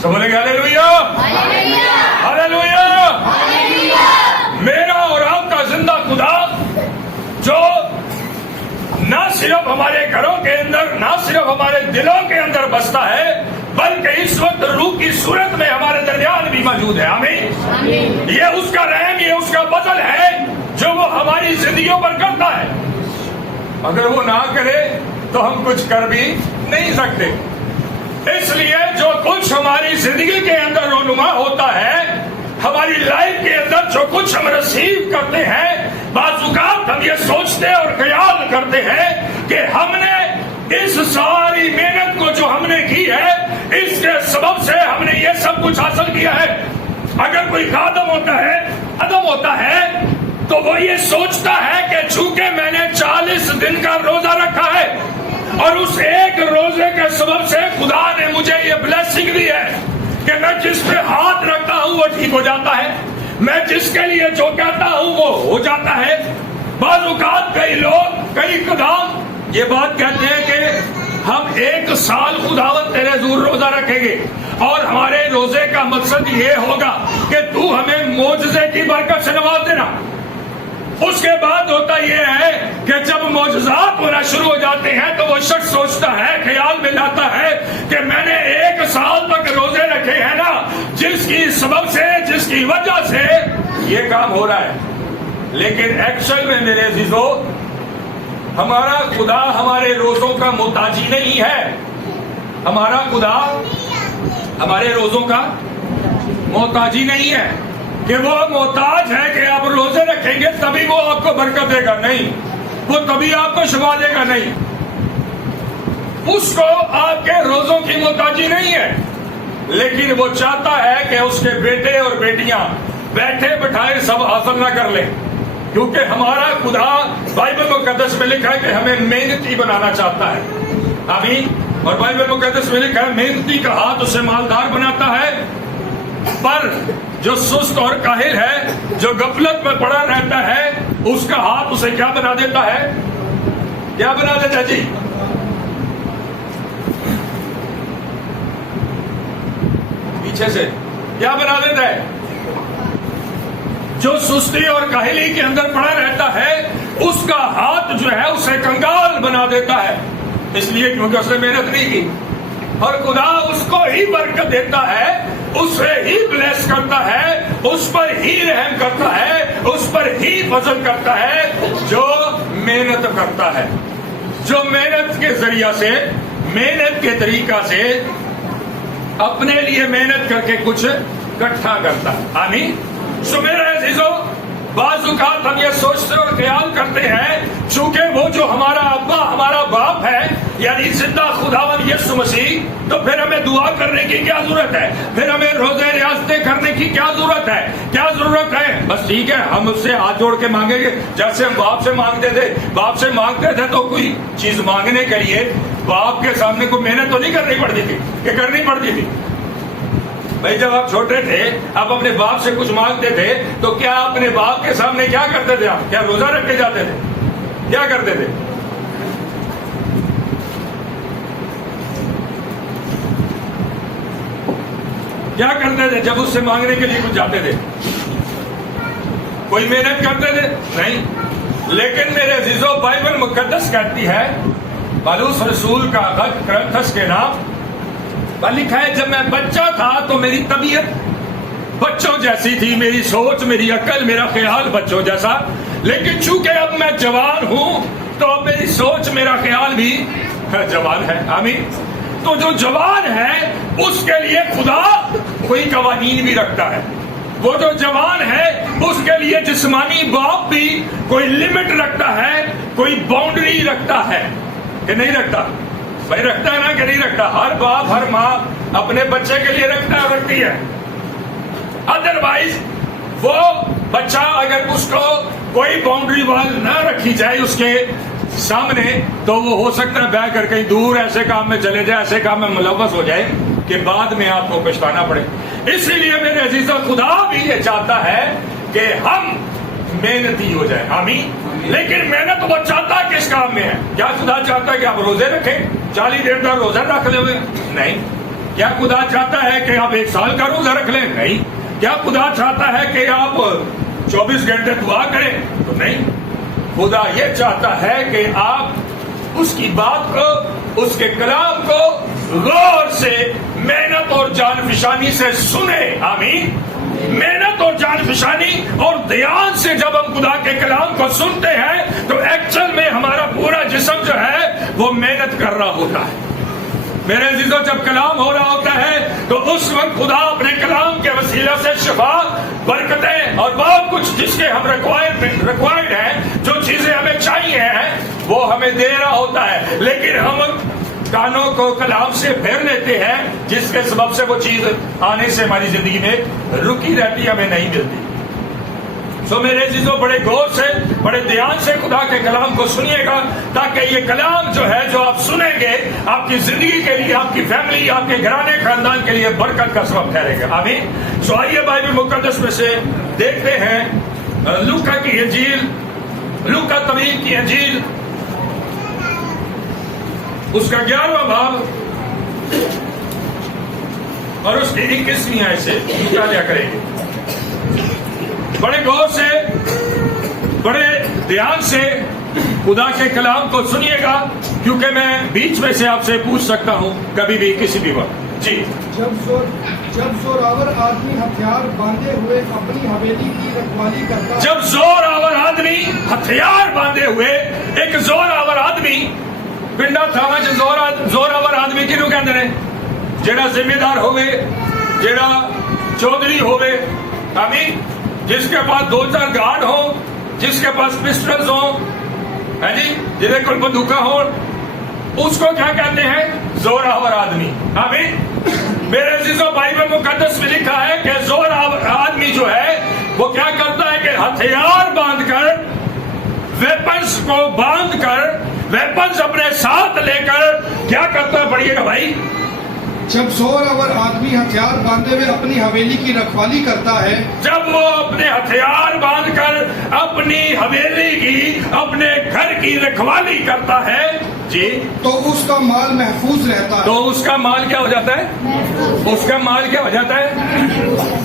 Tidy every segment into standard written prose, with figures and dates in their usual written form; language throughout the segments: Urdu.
سب بولیں گے ہاللیلویا ہاللیلویا. میرا اور آپ کا زندہ خدا جو نہ صرف ہمارے گھروں کے اندر نہ صرف ہمارے دلوں کے اندر بستا ہے بلکہ اس وقت روح کی صورت میں ہمارے درمیان بھی موجود ہے. آمین. یہ اس کا رحم یہ اس کا فضل ہے جو وہ ہماری زندگیوں پر کرتا ہے. اگر وہ نہ کرے تو ہم کچھ کر بھی نہیں سکتے. اس لیے جو کچھ ہماری زندگی کے اندر رونما ہوتا ہے ہماری لائف کے اندر جو کچھ ہم ریسیو کرتے ہیں بعض اوقات ہم یہ سوچتے اور خیال کرتے ہیں کہ ہم نے اس ساری محنت کو جو ہم نے کی ہے اس کے سبب سے ہم نے یہ سب کچھ حاصل کیا ہے. اگر کوئی خادم ہوتا ہے تو وہ یہ سوچتا ہے کہ چونکہ میں نے 40 دن کا روزہ رکھا ہے اور اس ایک روزے کے سبب سے خدا نے مجھے یہ بلیسنگ دی ہے کہ میں جس پہ ہاتھ رکھتا ہوں وہ ٹھیک ہو جاتا ہے, میں جس کے لیے جو کہتا ہوں وہ ہو جاتا ہے. بعض اوقات کئی لوگ کئی خدام یہ بات کہتے ہیں کہ ہم 1 سال خداوند تیرے حضور روزہ رکھیں گے اور ہمارے روزے کا مقصد یہ ہوگا کہ تو ہمیں معجزے کی برکت سے نواز دینا. اس کے بعد ہوتا یہ ہے کہ جب معجزات ہونا شروع ہو جاتے ہیں تو وہ شخص سوچتا ہے خیال میں لاتا ہے کہ میں نے 1 سال تک روزے رکھے ہیں نا جس کی سبب سے جس کی وجہ سے یہ کام ہو رہا ہے. لیکن ایکچوئل میں میرے عزیزو ہمارا خدا ہمارے روزوں کا محتاجی نہیں ہے. ہمارا خدا ہمارے روزوں کا محتاجی نہیں ہے کہ وہ محتاج ہے کہ آپ روزے رکھیں گے تبھی وہ آپ کو برکت دے گا. نہیں, وہ تبھی آپ کو شفا دے گا. نہیں, اس کو آپ کے روزوں کی محتاجی نہیں ہے لیکن وہ چاہتا ہے کہ اس کے بیٹے اور بیٹیاں بیٹھے بٹھائے سب حاصل نہ کر لیں کیونکہ ہمارا خدا بائبل مقدس میں لکھا ہے کہ ہمیں محنتی بنانا چاہتا ہے. آمین. اور بائبل مقدس میں لکھا ہے محنتی کا ہاتھ اسے مالدار بناتا ہے پر جو سست اور کاہل ہے جو غفلت میں پڑا رہتا ہے اس کا ہاتھ اسے کیا بنا دیتا ہے؟ کیا بنا دیتا ہے جی؟ پیچھے سے کیا بنا دیتا ہے؟ جو سستی اور کاہلی کے اندر پڑا رہتا ہے اس کا ہاتھ جو ہے اسے کنگال بنا دیتا ہے. اس لیے کیونکہ اس نے محنت نہیں کی اور خدا اس کو ہی برکت دیتا ہے, اسے ہی بلیس کرتا ہے, اس پر ہی رحم کرتا ہے, اس پر ہی فضل کرتا ہے جو محنت کرتا ہے, جو محنت کے ذریعہ سے محنت کے طریقہ سے اپنے لیے محنت کر کے کچھ اکٹھا کرتا ہے. آمین. سو میرے عزیزو بعض اوقات ہم یہ سوچتے اور خیال کرتے ہیں چونکہ وہ جو ہمارا ابا ہمارا باپ ہے یعنی زندہ خداوند یسوع مسیح تو پھر ہمیں دعا کرنے کی کیا ضرورت ہے, پھر ہمیں روزے ریاستیں کرنے کی کیا ضرورت ہے, کیا ضرورت ہے؟ بس ٹھیک ہے ہم اس سے ہاتھ جوڑ کے مانگیں گے جیسے ہم باپ سے مانگتے تھے تو کوئی چیز مانگنے کے لیے باپ کے سامنے کوئی محنت تو نہیں کرنی پڑتی تھی کہ کرنی پڑتی تھی. بھائی جب آپ چھوٹے تھے آپ اپنے باپ سے کچھ مانگتے تھے تو کیا اپنے باپ کے سامنے کیا کرتے تھے؟ آپ کیا روزہ رکھ کے جاتے تھے؟ کیا کرتے تھے؟ کیا کرتے تھے جب اس سے مانگنے کے لیے کچھ جاتے تھے؟ کوئی محنت کرتے تھے؟ نہیں. لیکن میرے عزیزو بائبل مقدس کہتی ہے پالوس رسول کا خط کرنتھس کے نام لکھا ہے جب میں بچہ تھا تو میری طبیعت بچوں جیسی تھی, میری سوچ میری عقل میرا خیال بچوں جیسا, لیکن چونکہ اب میں جوان ہوں تو اب میری سوچ میرا خیال بھی جوان ہے. آمین. تو جو جوان ہے اس کے لیے خدا کوئی قوانین بھی رکھتا ہے. وہ جو جوان ہے اس کے لیے جسمانی باپ بھی کوئی لمٹ رکھتا ہے, کوئی باؤنڈری رکھتا ہے کہ نہیں رکھتا؟ بھائی رکھتا ہے نا کہ نہیں رکھتا؟ ہر باپ ہر ماں اپنے بچے کے لیے رکھتا ہے رکھتی ہے. ادروائز وہ بچہ اگر اس کو کوئی باؤنڈری وال نہ رکھی جائے اس کے سامنے تو وہ ہو سکتا ہے بہ کر کہیں دور ایسے کام میں چلے جائے, ایسے کام میں ملوث ہو جائے کہ بعد میں آپ کو پچھتانا پڑے. اسی لیے میرے عزیزو خدا بھی یہ چاہتا ہے کہ ہم محنتی ہو جائے. آمین. لیکن محنت وہ چاہتا کس کام میں ہے؟ کیا خدا چاہتا ہے کہ آپ روزے رکھیں 40 دن تک روزہ رکھ لیں؟ نہیں. کیا خدا چاہتا ہے کہ آپ 1 سال کا روزہ رکھ لیں؟ نہیں. کیا خدا چاہتا ہے کہ آپ 24 گھنٹے دعا کریں؟ تو نہیں. خدا یہ چاہتا ہے کہ آپ اس کی بات کو، اس کے کلام کو غور سے، محنت اور جان فشانی سے سنیں. آمین. محنت اور جان فشانی اور دھیان سے جب ہم خدا کے کلام کو سنتے ہیں تو ایکچوئل میں ہمارا پورا جسم جو ہے وہ محنت کر رہا ہوتا ہے. میرے عزیزوں، جب کلام ہو رہا ہوتا ہے تو اس وقت خدا اپنے کلام کے وسیلہ سے شفا، برکتیں اور بہت کچھ جس کے ہم ریکوائرڈ ہیں، جو چیزیں ہمیں چاہیے ہیں، وہ ہمیں دے رہا ہوتا ہے. لیکن ہم کانوں کو کلام سے پھیر لیتے ہیں، جس کے سبب سے وہ چیز آنے سے ہماری زندگی میں رکی رہتی، ہمیں نہیں ملتی. سو میرے عزیزوں، بڑے غور سے، بڑے دھیان سے خدا کے کلام کو سنیے گا، تاکہ یہ کلام جو ہے، جو آپ سنیں گے، آپ کی زندگی کے لیے، آپ کی فیملی، آپ کے گھرانے خاندان کے لیے برکت کا سبب ٹھہرے گا. آمین. سو آئیے بائبل مقدس میں سے دیکھتے ہیں لوکا کی انجیل، لوکا طبیب کی انجیل، اس کا 11واں باب اور اس کی 21ویں آیت سے مطالعہ کریں گے. بڑے غور سے، بڑے دھیان سے خدا کے کلام کو سنیے گا، کیونکہ میں بیچ میں سے آپ سے پوچھ سکتا ہوں کبھی بھی، کسی بھی وقت. جی. جب زوراور آدمی ہتھیار باندھے ہوئے اپنی حویلی کی رکھوالی کرتا، جب زوراور آدمی ہتھیار باندھے ہوئے، ایک زوراور آدمی پنڈا تھا زوراور آدمی کنوں کہندے نے؟ جیڑا ذمہ دار ہوئے، جیڑا چودھری ہوئے. آمین. جس کے پاس 2-4 گارڈ ہوں، جس کے پاس پسٹلز ہوں، ہے جی، جنہیں کوئی بندوقیں ہوں، اس کو کیا کہتے ہیں؟ زوراور آدمی. آمین. میرے عزیزوں، بائبل مقدس میں لکھا ہے کہ زوراور آدمی جو ہے وہ کیا کرتا ہے کہ ہتھیار باندھ کر، ویپنز کو باندھ کر، ویپنز اپنے ساتھ لے کر کیا کرتا ہے؟ پڑھیے گا بھائی. جب زوراور آدمی ہتھیار باندھے ہوئے اپنی حویلی کی رکھوالی کرتا ہے، جب وہ اپنے ہتھیار باندھ کر اپنی حویلی کی، اپنے گھر کی رکھوالی کرتا ہے، جی، تو اس کا مال محفوظ رہتا ہے. تو اس کا مال کیا ہو جاتا ہے؟ اس کا مال کیا ہو جاتا ہے؟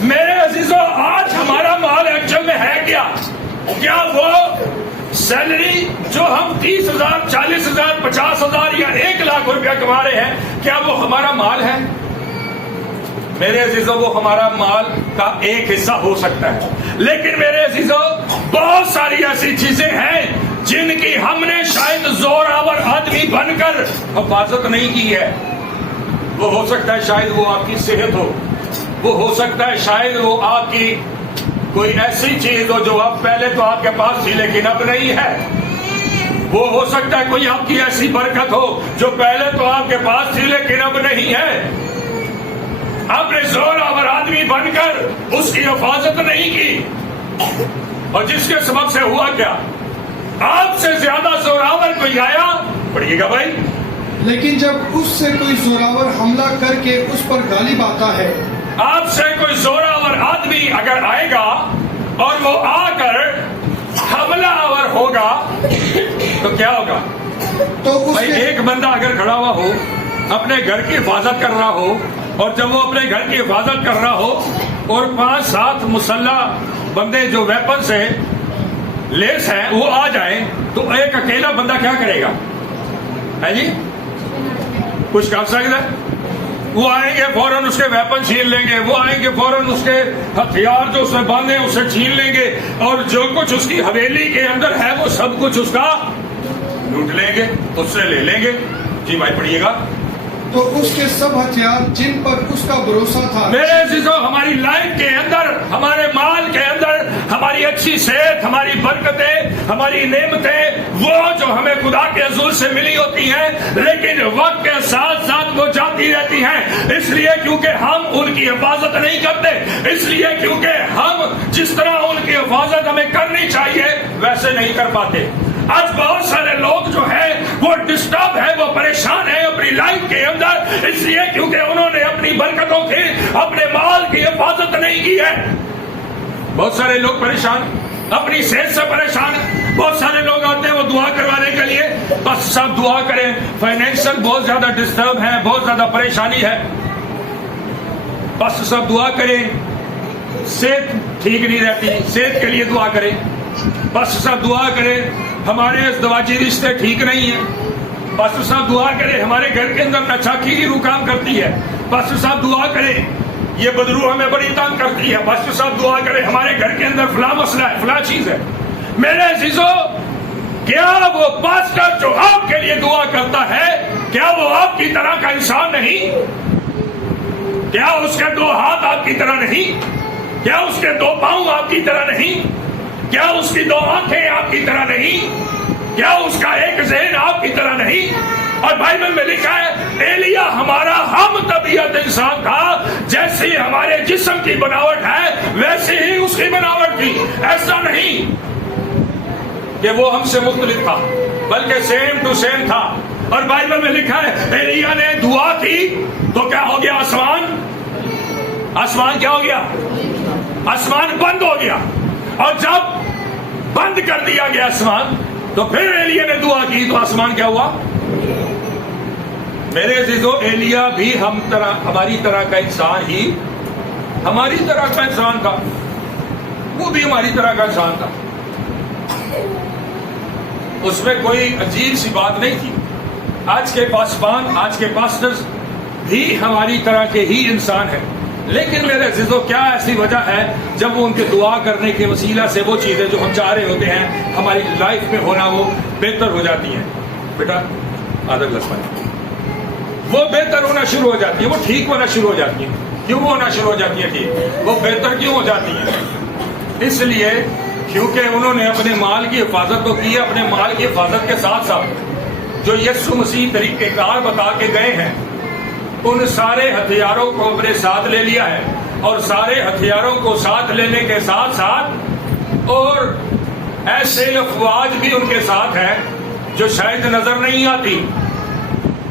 میرے عزیزوں، آج ہمارا مال ایکچوئل میں ہے کیا؟ کیا وہ سیلری جو ہم 30,000، 40,000، 50,000 یا 1 لاکھ روپیہ کما رہے ہیں، کیا وہ ہمارا مال ہے؟ میرے عزیزوں، وہ ہمارا مال کا ایک حصہ ہو سکتا ہے، لیکن میرے عزیزوں، بہت ساری ایسی چیزیں ہیں جن کی ہم نے شاید زوراور آدمی بن کر حفاظت نہیں کی ہے. وہ ہو سکتا ہے شاید وہ آپ کی صحت ہو، وہ ہو سکتا ہے شاید وہ آپ کی کوئی ایسی چیز ہو جو آپ پہلے تو آپ کے پاس تھی لیکن اب نہیں ہے. وہ ہو سکتا ہے کوئی آپ کی ایسی برکت ہو جو پہلے تو آپ کے پاس تھی لیکن اب نہیں ہے. آپ نے زوراور آدمی بن کر اس کی حفاظت نہیں کی، اور جس کے سبب سے ہوا کیا؟ آپ سے زیادہ زوراور کوئی آیا، پڑھیے گا بھائی. لیکن جب اس سے کوئی زوراور حملہ کر کے اس پر غالب آتا ہے، آپ سے کوئی زوراور آدمی اگر آئے گا اور وہ آ کر حملہ آور ہوگا تو کیا ہوگا؟ تو بھائی، ایک بندہ اگر کھڑا ہوا ہو، اپنے گھر کی حفاظت کر رہا ہو، اور جب وہ اپنے گھر کی حفاظت کر رہا ہو اور 5-7 مسلح بندے جو ویپن سے لیس ہیں وہ آ جائیں، تو ایک اکیلا بندہ کیا کرے گا؟ ہے جی، کچھ کر سکتا ہے؟ وہ آئیں گے فوراً اس کے ویپن چھین لیں گے، وہ آئیں گے فوراً اس کے ہتھیار جو اس میں باندھے اسے چھین لیں گے، اور جو کچھ اس کی حویلی کے اندر ہے وہ سب کچھ اس کا لوٹ لیں گے، اس سے لے لیں گے. جی بھائی پڑھیے گا. تو اس کے سب ہتھیار جن پر اس کا بھروسہ تھا. میرے عزیزوں، ہماری لائف کے اندر، ہمارے مال کے اندر، ہماری اچھی صحت، ہماری برکتیں، ہماری نعمتیں، وہ جو ہمیں خدا کے حضور سے ملی ہوتی ہیں، لیکن وقت کے ساتھ ساتھ وہ جاتی رہتی ہیں. اس لیے کیونکہ ہم ان کی حفاظت نہیں کرتے، اس لیے کیونکہ ہم جس طرح ان کی حفاظت ہمیں کرنی چاہیے ویسے نہیں کر پاتے. آج بہت سارے لوگ جو ہیں وہ ڈسٹرب ہیں، وہ پریشان ہیں اپنی لائف کے اندر، اس لیے کیونکہ انہوں نے اپنی برکتوں کی، اپنے مال کی حفاظت نہیں کی ہے. بہت سارے لوگ پریشان، اپنی صحت سے پریشان. بہت سارے لوگ آتے ہیں وہ دعا کروانے کے لیے، بس سب دعا کریں. فائنینشل بہت زیادہ ڈسٹرب ہے، بہت زیادہ پریشانی ہے. بس سب دعا کریں. صحت ٹھیک نہیں رہتی, صحت کے لیے دعا کریں. بس سب دعا کریں ہمارے ازدواجی رشتے ٹھیک نہیں ہیں. بس سب دعا کریں ہمارے گھر کے اندر ناچاکی کی روح کام کرتی ہے. بس سب دعا کریں یہ بدرو ہمیں بڑی تنگ کرتی ہے. بس سب دعا کریں ہمارے گھر کے اندر فلاں مسئلہ ہے, فلاں چیز ہے. میرے عزیزو, کیا وہ پاسٹر جو آپ کے لیے دعا کرتا ہے کیا وہ آپ کی طرح کا انسان نہیں؟ کیا اس کے 2 ہاتھ آپ کی طرح نہیں؟ کیا اس کے 2 پاؤں آپ کی طرح نہیں؟ کیا اس کی 2 آنکھیں آپ کی طرح نہیں؟ کیا اس کا ایک ذہن آپ کی طرح نہیں؟ اور بائبل میں لکھا ہے ایلیا ہمارا ہم طبیعت انسان تھا, جیسی ہمارے جسم کی بناوٹ ہے ویسی ہی اس کی بناوٹ تھی. ایسا نہیں کہ وہ ہم سے مختلف تھا بلکہ سیم ٹو سیم تھا. اور بائبل میں لکھا ہے ایلیا نے دعا کی تو کیا ہو گیا؟ آسمان کیا ہو گیا؟ آسمان بند ہو گیا. اور جب بند کر دیا گیا آسمان تو پھر ایلیا نے دعا کی تو آسمان کیا ہوا؟ میرے عزیزو, ایلیا بھی ہماری طرح کا انسان ہی, ہماری طرح کا انسان تھا. وہ بھی ہماری طرح کا انسان تھا. اس میں کوئی عجیب سی بات نہیں تھی. آج کے پاسبان, آج کے پاسٹرز بھی ہماری طرح کے ہی انسان ہیں. لیکن میرے عزیزو, کیا ایسی وجہ ہے جب وہ ان کے دعا کرنے کے وسیلہ سے وہ چیزیں جو ہم چاہ رہے ہوتے ہیں ہماری لائف میں ہونا وہ بہتر ہو جاتی ہیں؟ بیٹا آدھا گلاس پانی. وہ بہتر ہونا شروع ہو جاتی ہے, وہ ٹھیک ہونا شروع ہو جاتی ہے. کیوں ہونا شروع ہو جاتی ہے ٹھیک؟ وہ بہتر کیوں ہو جاتی ہے؟ اس لیے کیونکہ انہوں نے اپنے مال کی حفاظت تو کی ہے. اپنے مال کی حفاظت کے ساتھ ساتھ جو یسوع مسیح طریقہ کار بتا کے گئے ہیں ان سارے ہتھیاروں کو اپنے ساتھ لے لیا ہے. اور سارے ہتھیاروں کو ساتھ لینے کے ساتھ ساتھ اور ایسے افواج بھی ان کے ساتھ ہیں جو شاید نظر نہیں آتی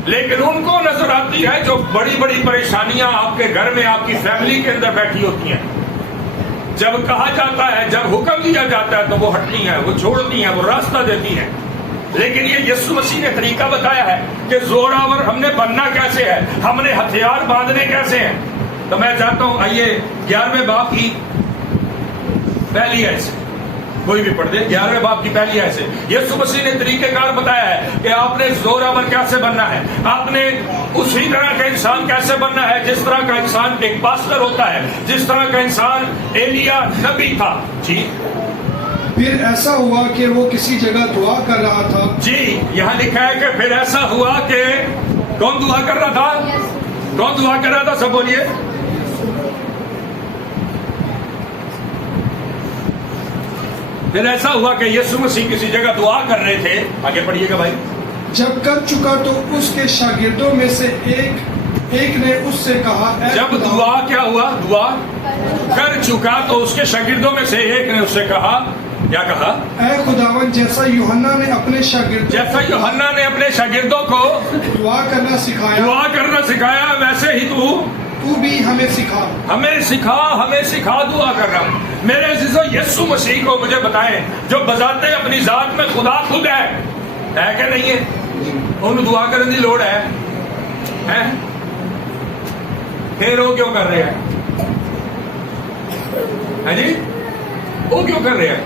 لیکن ان کو نظر آتی ہے, جو بڑی بڑی پریشانیاں آپ کے گھر میں آپ کی فیملی کے اندر بیٹھی ہوتی ہیں. جب کہا جاتا ہے, جب حکم دیا جاتا ہے تو وہ ہٹتی ہیں, وہ چھوڑتی ہیں, وہ راستہ دیتی ہیں. لیکن یہ یسوع مسیح نے طریقہ بتایا ہے کہ زوراور ہم نے بننا کیسے ہے, ہم نے ہتھیار باندھنے کیسے ہیں. تو میں چاہتا ہوں آئیے 11ویں باب کی پہلی آیت سے کوئی بھی پڑھ دے. 11ویں باب کی پہلی آیت سے یسوع مسیح نے طریقہ کار بتایا ہے کہ آپ نے زوراور کیسے بننا ہے, آپ نے اسی طرح کا انسان کیسے بننا ہے جس طرح کا انسان ایک پاسٹر ہوتا ہے, جس طرح کا انسان ایلیا نبی تھا. جی پھر ایسا ہوا کہ وہ کسی جگہ دعا کر رہا تھا. جی یہاں لکھا ہے کہ پھر ایسا ہوا کہ کون دعا کر رہا تھا؟ کون دعا کر رہا تھا؟ سب بولیے. پھر ایسا ہوا کہ یسوع مسیح کسی جگہ دعا کر رہے تھے. آگے پڑھیے گا بھائی. جب کر چکا تو اس کے شاگردوں میں سے ایک نے اس سے کہا, جب دعا کیا ہوا؟ دعا کر چکا تو اس کے شاگردوں میں سے ایک نے اس سے کہا, کیا کہا؟ اے خداوند جیسا یوحنا نے اپنے شاگردوں کو دعا کرنا سکھایا ویسے ہی تو بھی ہمیں سکھا دعا کرنا. میرے عزیزو, یسوع مسیح کو مجھے بتائیں جو بذات اپنی ذات میں خدا خود ہے کہ نہیں ہے؟ انہوں دعا کرنے کی لوڑ ہے. پھر وہ کیوں کر رہے ہیں جی؟ وہ کیوں کر رہے ہیں؟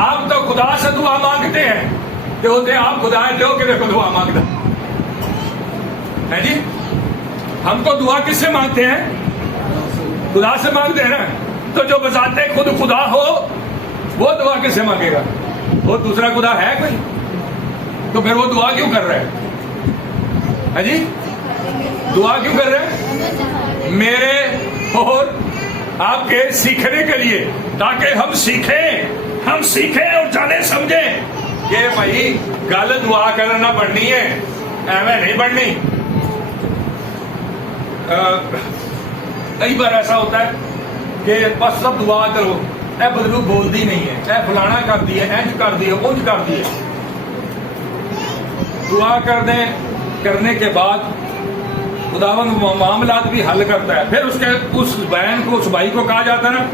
آپ تو خدا سے دعا مانگتے ہیں کہ ہوتے آپ خدا ہے جو کہ دیکھو دعا مانگتا ہے جی. ہم تو دعا کس سے مانگتے ہیں؟ خدا سے مانگتے ہیں نا. تو جو بذات خود خدا ہو وہ دعا کس سے مانگے گا؟ وہ دوسرا خدا ہے کوئی؟ تو پھر وہ دعا کیوں کر رہے ہیں جی؟ دعا کیوں کر رہے ہیں؟ میرے اور آپ کے سیکھنے کے لیے, تاکہ ہم سیکھیں اور جانے سمجھیں کہ بھائی گل دعا کرنا پڑنی ہے, ایویں نہیں پڑھنی. کئی بار ایسا ہوتا ہے کہ بس سب دعا کرو, اے بدلو بولتی نہیں ہے, اے فلانا کر دی ہے, انج کر دی ہے, انج کر دی ہے. دعا کرنے کے بعد خداوند معاملات بھی حل کرتا ہے. پھر اس بہن کو, اس بھائی کو کہا جاتا ہے نا,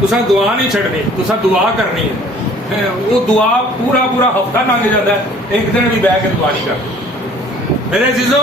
تسا دعا نہیں چھڑنی, تسا دعا کرنی ہے. وہ دعا پورا ہفتہ لنگ جاتا ہے, ایک دن بھی بہ کے دعا نہیں کرتا. میرے عزیزو,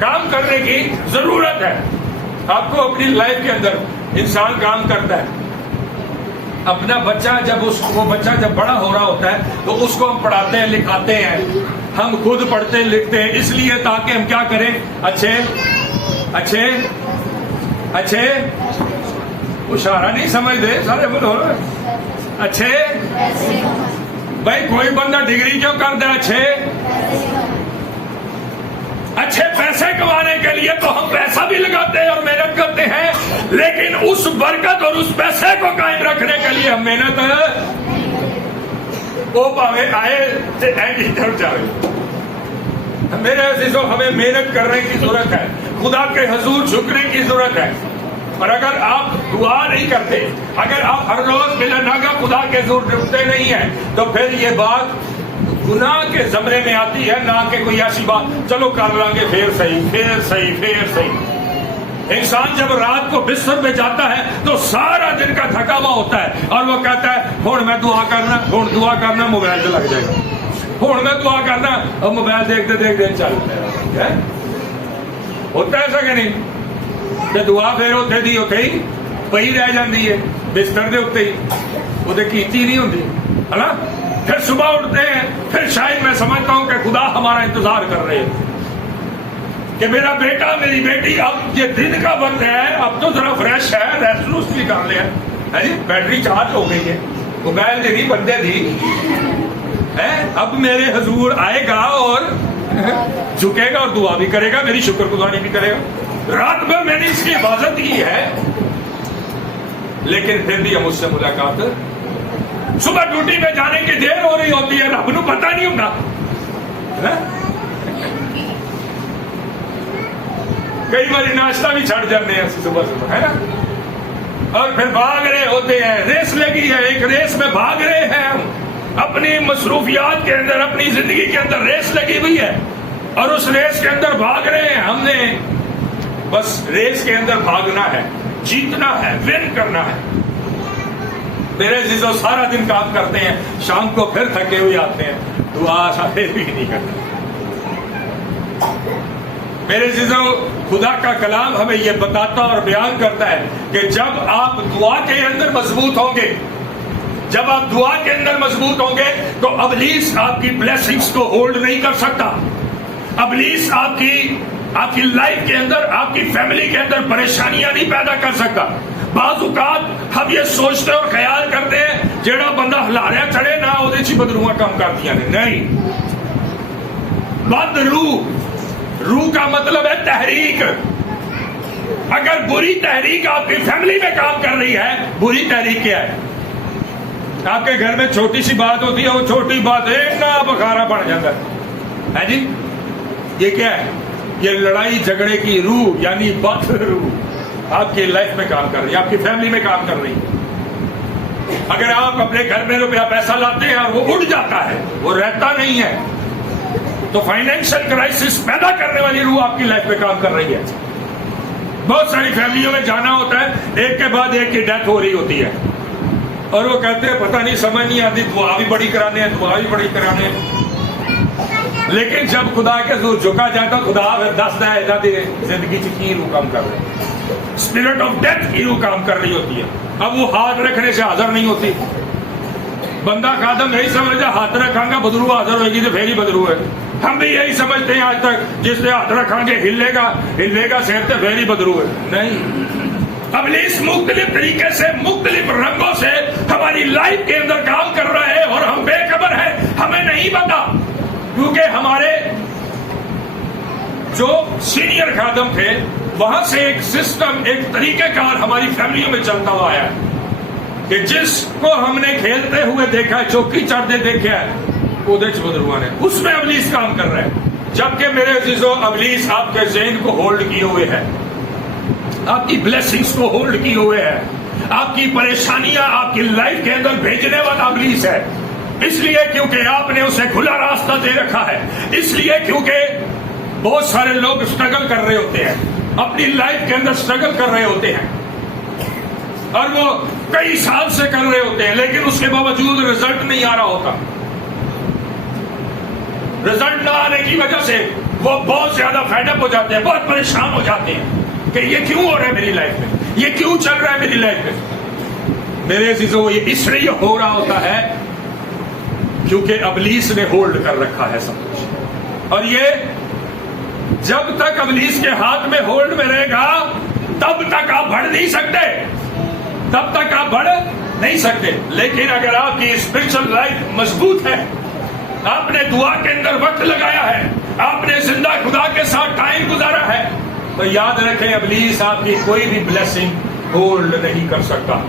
کام کرنے کی ضرورت ہے. آپ کو اپنی لائف کے اندر انسان کام کرتا ہے. اپنا بچہ وہ بچہ جب بڑا ہو رہا ہوتا ہے تو اس کو ہم پڑھاتے ہیں لکھاتے ہیں, ہم خود پڑھتے لکھتے ہیں اس لیے تاکہ ہم کیا کریں, اچھے اشارہ نہیں سمجھتے سارے بولو اچھے. بھائی کوئی بندہ ڈگری کیوں کرتا ہے, اچھے پیسے کمانے کے لیے تو ہم پیسہ بھی لگاتے ہیں اور محنت کرتے ہیں, لیکن اس برکت اور اس پیسے کو قائم رکھنے کے لیے ہم محنت وہ پاوے آئے جائے. میرے عزیزوں ہمیں محنت کرنے کی ضرورت ہے, خدا کے حضور جھکنے کی ضرورت ہے. اور اگر آپ دعا نہیں کرتے, اگر آپ ہر روز بلا ناگا خدا کے حضور جھکتے نہیں ہیں, تو پھر یہ بات گناہ کے زمرے میں آتی ہے, نہ کہ کوئی ایسی بات چلو کر لیں گے پھر صحیح. انسان جب رات کو بستر پہ جاتا ہے تو سارا دن کا تھکا ہوا ہوتا ہے اور وہ کہتا ہے ہوں میں دعا کرنا موبائل سے لگ جائے گا, ہوں میں دعا کرنا اور موبائل دیکھتے دیکھتے چل ہوتا ہے ایسا کہ نہیں کہ دعا پھر ہوتے ہی پئی رہ جاتی ہے بستر دے اتنے ہی وہ کیتی نہیں ہوتی ہے نا. پھر صبح اٹھتے ہیں, پھر شاید میں سمجھتا ہوں کہ خدا ہمارا انتظار کر رہے ہیں کہ میرا بیٹا میری بیٹی اب یہ دن کا وقت ہے, اب تو ذرا فریش ہے, ریسٹ روسٹ بھی کر لیا, بیٹری چارج ہو گئی ہے, موبائل دینی بندے دی, اب میرے حضور آئے گا اور جھکے گا اور دعا بھی کرے گا, میری شکر گزاری بھی کرے گا. رات بھر میں نے اس کی حفاظت کی ہے, لیکن پھر بھی ہم اس سے ملاقات, صبح ڈیوٹی میں جانے کی دیر ہو رہی ہوتی ہے, رب نو پتہ نہیں ہوتا, کئی بار ناشتہ بھی چھڑ جاتے ہیں صبح ہے نا, اور پھر بھاگ رہے ہوتے ہیں, ریس لگی ہے, ایک ریس میں بھاگ رہے ہیں ہم, اپنی مصروفیات کے اندر اپنی زندگی کے اندر ریس لگی ہوئی ہے, اور اس ریس کے اندر بھاگ رہے ہیں. ہم نے بس ریس کے اندر بھاگنا ہے, جیتنا ہے, ون کرنا ہے. میرے عزیزوں سارا دن کام کرتے ہیں, شام کو پھر تھکے ہوئے آتے ہیں, دعا شاید بھی نہیں کرتے. میرے عزیزوں خدا کا کلام ہمیں یہ بتاتا اور بیان کرتا ہے کہ جب آپ دعا کے اندر مضبوط ہوں گے, جب آپ دعا کے اندر مضبوط ہوں گے تو ابلیس آپ کی بلیسنگز کو ہولڈ نہیں کر سکتا. ابلیس آپ کی لائف کے اندر, آپ کی فیملی کے اندر پریشانیاں نہیں پیدا کر سکتا. بعض اوقات ہم یہ سوچتے اور خیال کرتے ہیں جیڑا بندہ ہلاریا چڑھے نہ وہ بدروہ کام کرتی ہیں, نہیں. بد روح کا مطلب ہے تحریک. اگر بری تحریک آپ کی فیملی میں کام کر رہی ہے, بری تحریک کیا ہے, آپ کے گھر میں چھوٹی سی بات ہوتی ہے, وہ چھوٹی بات ایک نہ بخارا بڑھ جاتا ہے جی, یہ کیا ہے, یہ لڑائی جھگڑے کی روح یعنی بد روح آپ کی لائف میں کام کر رہی ہے, آپ کی فیملی میں کام کر رہی ہے. اگر آپ اپنے گھر میں روپیہ پیسہ لاتے ہیں اور وہ اڑ جاتا ہے, وہ رہتا نہیں ہے, تو فائنینشیل کرائسس پیدا کرنے والی روح آپ کی لائف میں کام کر رہی ہے. بہت ساری فیملیوں میں جانا ہوتا ہے, ایک کے بعد ایک کی ڈیتھ ہو رہی ہوتی ہے, اور وہ کہتے ہیں پتہ نہیں سمجھ نہیں آتی, دعا بھی بڑی کرانے ہیں, دعا بھی بڑی کرانے ہیں. لیکن جب خدا کے حضور جھکا جاتا, خدا پھر دستا ہے ادھر زندگی کی روح کام کر رہی ہے, اسپرٹ آف ڈیتھ کی روح کام کر رہی ہوتی ہے. اب وہ ہاتھ رکھنے سے حاضر نہیں ہوتی. بندہ خادم نہیں سمجھتا ہاتھ رکھاں گا بدرو حاضر ہوئے گی تو پھر ہی بدرو ہے. ہم بھی یہی سمجھتے ہیں آج تک, جس سے ہاتھ رکھیں گے ہلے گا سیر سے پھر ہی بدرو ہے. نہیں, ابلیس مختلف طریقے سے مختلف رنگوں سے ہماری لائف کے اندر کام کر رہا ہے اور ہم بے خبر ہیں, ہمیں نہیں پتا. کیونکہ ہمارے جو سینئر خادم تھے وہاں سے ایک سسٹم, ایک طریقہ کار ہماری فیملیوں میں چلتا ہوا آیا کہ جس کو ہم نے کھیلتے ہوئے دیکھا ہے, چوکی چڑھتے دیکھا ہے, اس میں ابلیس کام کر رہا ہے. جبکہ میرے عزیزوں ابلیس آپ کے ذہن کو ہولڈ کیے ہوئے ہے, آپ کی بلیسنگز کو ہولڈ کیے ہوئے ہے, آپ کی پریشانیاں آپ کی لائف کے اندر بھیجنے والا ابلیس ہے. اس لیے کیونکہ آپ نے اسے کھلا راستہ دے رکھا ہے, اس لیے کیونکہ بہت سارے لوگ اسٹرگل کر رہے ہوتے ہیں, اپنی لائف کے اندر اسٹرگل کر رہے ہوتے ہیں, اور وہ کئی سال سے کر رہے ہوتے ہیں, لیکن اس کے باوجود رزلٹ نہیں آ رہا ہوتا. رزلٹ نہ آنے کی وجہ سے وہ بہت زیادہ فیڈ اپ ہو جاتے ہیں, بہت پریشان ہو جاتے ہیں کہ یہ کیوں ہو رہا ہے میری لائف میں, یہ کیوں چل رہا ہے میری لائف میں. میرے عزیزو, یہ اس لیے ہو رہا ہوتا ہے کیونکہ ابلیس نے ہولڈ کر رکھا ہے سب کچھ, اور یہ جب تک ابلیس کے ہاتھ میں ہولڈ میں رہے گا تب تک آپ بڑھ نہیں سکتے, تب تک آپ بڑھ نہیں سکتے. لیکن اگر آپ کی اسپرچل لائف مضبوط ہے, آپ نے دعا کے اندر وقت لگایا ہے, آپ نے زندہ خدا کے ساتھ ٹائم گزارا ہے, تو یاد رکھیں ابلیس آپ کی کوئی بھی بلیسنگ ہولڈ نہیں کر سکتا.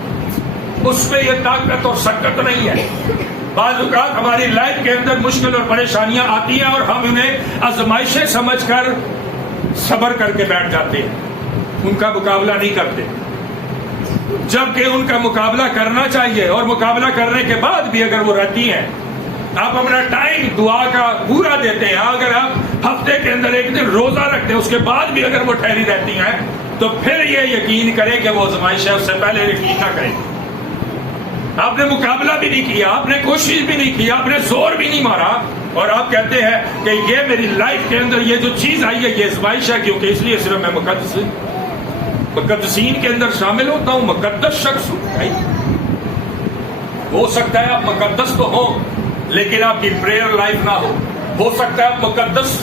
اس میں یہ طاقت اور سکت نہیں ہے. بعض اوقات ہماری لائف کے اندر مشکل اور پریشانیاں آتی ہیں اور ہم انہیں آزمائشیں سمجھ کر صبر کر کے بیٹھ جاتے ہیں, ان کا مقابلہ نہیں کرتے, جبکہ ان کا مقابلہ کرنا چاہیے. اور مقابلہ کرنے کے بعد بھی اگر وہ رہتی ہیں, آپ اپنا ٹائم دعا کا پورا دیتے ہیں, اگر آپ ہفتے کے اندر ایک دن روزہ رکھتے ہیں, اس کے بعد بھی اگر وہ ٹھہری رہتی ہیں, تو پھر یہ یقین کریں کہ وہ آزمائش ہے, اس سے پہلے یقین نہ کریں. آپ نے مقابلہ بھی نہیں کیا, آپ نے کوشش بھی نہیں کی, آپ نے زور بھی نہیں مارا, اور آپ کہتے ہیں کہ یہ میری لائف کے اندر یہ جو چیز آئی ہے یہ آزمائش ہے, کیونکہ اس لیے صرف میں مقدسین کے اندر شامل ہوتا ہوں, مقدس شخص ہوں. ہو سکتا ہے آپ مقدس تو ہو لیکن آپ کی پریئر لائف نہ ہو سکتا ہے آپ مقدس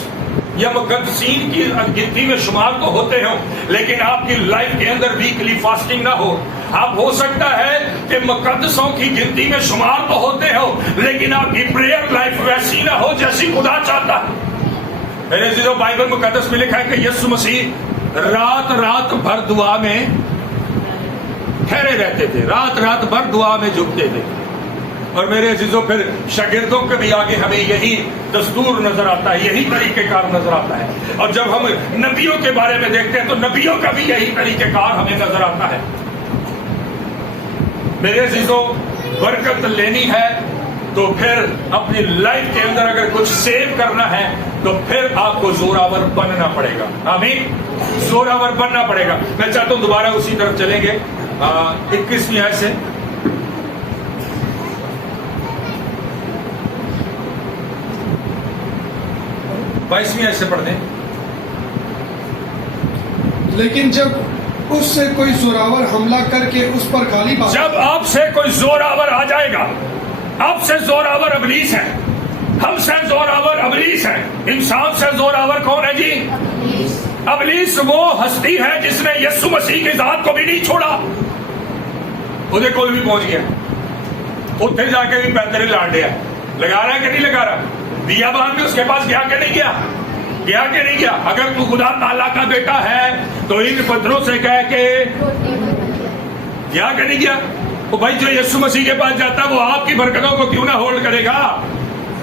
یا مقدسین کی گنتی میں شمار تو ہوتے ہو لیکن آپ کی لائف کے اندر ویکلی فاسٹنگ نہ ہو. آپ ہو سکتا ہے کہ مقدسوں کی گنتی میں شمار تو ہوتے ہو لیکن آپ کی پریئر لائف ویسی نہ ہو جیسی خدا چاہتا ہے. میرے عزیزو, بائبل مقدس میں لکھا ہے کہ یسوع مسیح رات رات بھر دعا میں ٹھہرے رہتے تھے, رات رات بھر دعا میں جھکتے تھے. اور میرے عزیزو, پھر شاگردوں کے بھی آگے ہمیں یہی دستور نظر آتا ہے, یہی طریقہ کار نظر آتا ہے. اور جب ہم نبیوں کے بارے میں دیکھتے ہیں تو نبیوں کا بھی یہی طریقہ کار ہمیں نظر آتا ہے. میرے عزیزو, برکت لینی ہے تو پھر اپنی لائف کے اندر اگر کچھ سیو کرنا ہے تو پھر آپ کو زوراور بننا پڑے گا. آمین, زوراور بننا پڑے گا. میں چاہتا ہوں دوبارہ اسی طرف چلیں گے 21ویں آیت سے. 22ویں آیت سے پڑھ دیں. لیکن جب اس سے کوئی زوراور حملہ کر کے اس پر غالب آ جب آپ سے کوئی زوراور آ جائے گا, آپ سے زوراور ابلیس ہے, ہم سے زوراور ابلیس ہے. انسان سے زوراور کون ہے جی؟ ابلیس وہ ہستی ہے جس نے یسوع مسیح کی ذات کو بھی نہیں چھوڑا, ادھر کول بھی پہنچ گیا, اتنے جا کے بھی بہترین لانڈیا لگا رہا ہے کہ نہیں لگا رہا, دیا باندھ کے اس کے پاس گیا کہ نہیں گیا, گیا کہ نہیں گیا. اگر تو خدا تعالیٰ کا بیٹا ہے تو ان پتھروں سے کہہ کے گیا کہ نہیں گیا. وہ بھائی جو یسوع مسیح کے پاس جاتا ہے وہ آپ کی برکتوں کو کیوں نہ ہولڈ کرے گا,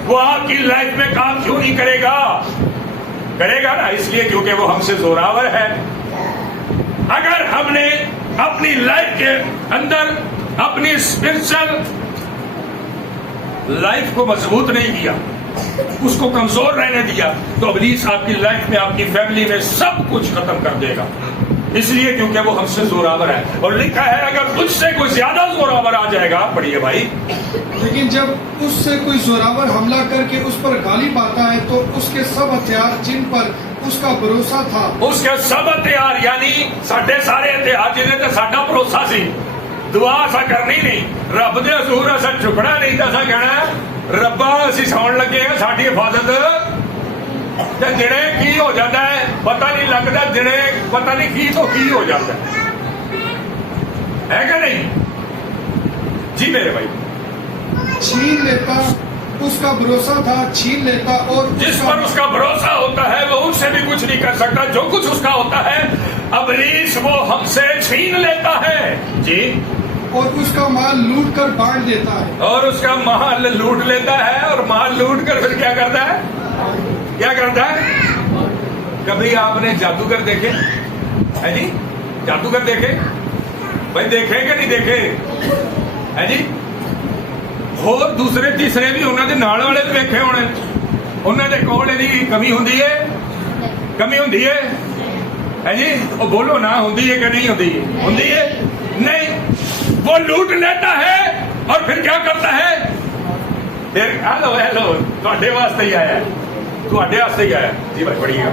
وہ آپ کی لائف میں کام کیوں نہیں کرے گا, کرے گا نا, اس لیے کیونکہ وہ ہم سے زوراور ہے. اگر ہم نے اپنی لائف کے اندر اپنی اسپرچل لائف کو مضبوط نہیں کیا, اس کو کمزور رہنے دیا, تو ابلیس آپ کی لائف میں, آپ کی فیملی میں سب کچھ ختم کر دے گا. اس لیے کیونکہ وہ ہم سے زوراور ہے. اور لکھا ہے اگر تجھ سے کوئی زیادہ زوراور آ جائے گا, پڑھیے بھائی. لیکن جب اس سے کوئی زوراور حملہ کر کے اس پر غالب آتا ہے تو اس کے سب ہتھیار جن پر اس کا بھروسہ تھا, اس کے سب ہتھیار یعنی ساڈے سارے ہتھیار جنہیں تے ساڈا بھروسہ سی, دعا اسا کرنی نہیں, رب دے حضور اسا چکنا نہیں, تے اسا کہنا ربا اسی سون لگے ہیں, ساڈی حفاظت تے جڑے کی ہو جاتا ہے پتہ نہیں لگتا, جڑے پتہ نہیں کی تو کی ہو جاتا ہے کہ نہیں جی میرے بھائی. چھین لیتا, اس کا بھروسہ تھا, چھین لیتا, اور جس پر اس کا بھروسہ ہوتا ہے وہ ان سے بھی کچھ نہیں کر سکتا. جو کچھ اس کا ہوتا ہے ابلیس وہ ہم سے چھین لیتا ہے جی, اور اس کا مال لوٹ کر بانٹ دیتا ہے, اور اس کا مال لوٹ لیتا ہے, اور مال لوٹ کر پھر کیا کرتا ہے, کیا کرتا ہے. کبھی آپ نے جادوگر دیکھے ہے جی, جادوگر دیکھے بھائی, دیکھے کہ نہیں دیکھے ہے جی. اور دوسرے تیسرے بھی انہوں نے نال والے بھی دیکھے ہونے, انہوں نے کول دی کمی ہوندی ہے, کمی ہوندی ہے جی. وہ بولو نا, ہوندی ہے کہ نہیں ہوندی ہے, ہوندی ہے نہیں. وہ لوٹ لیتا ہے اور پھر کیا کرتا ہے, پھر ہیلو ہیلو تھوڑے واسطے ہی آیا ہے, ਤੁਹਾਡੇ ਵਾਸਤੇ ਹੀ ਆਇਆ। ਜੀ ਭਾਈ ਪੜ੍ਹੀਏਗਾ।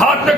ਹੱਥ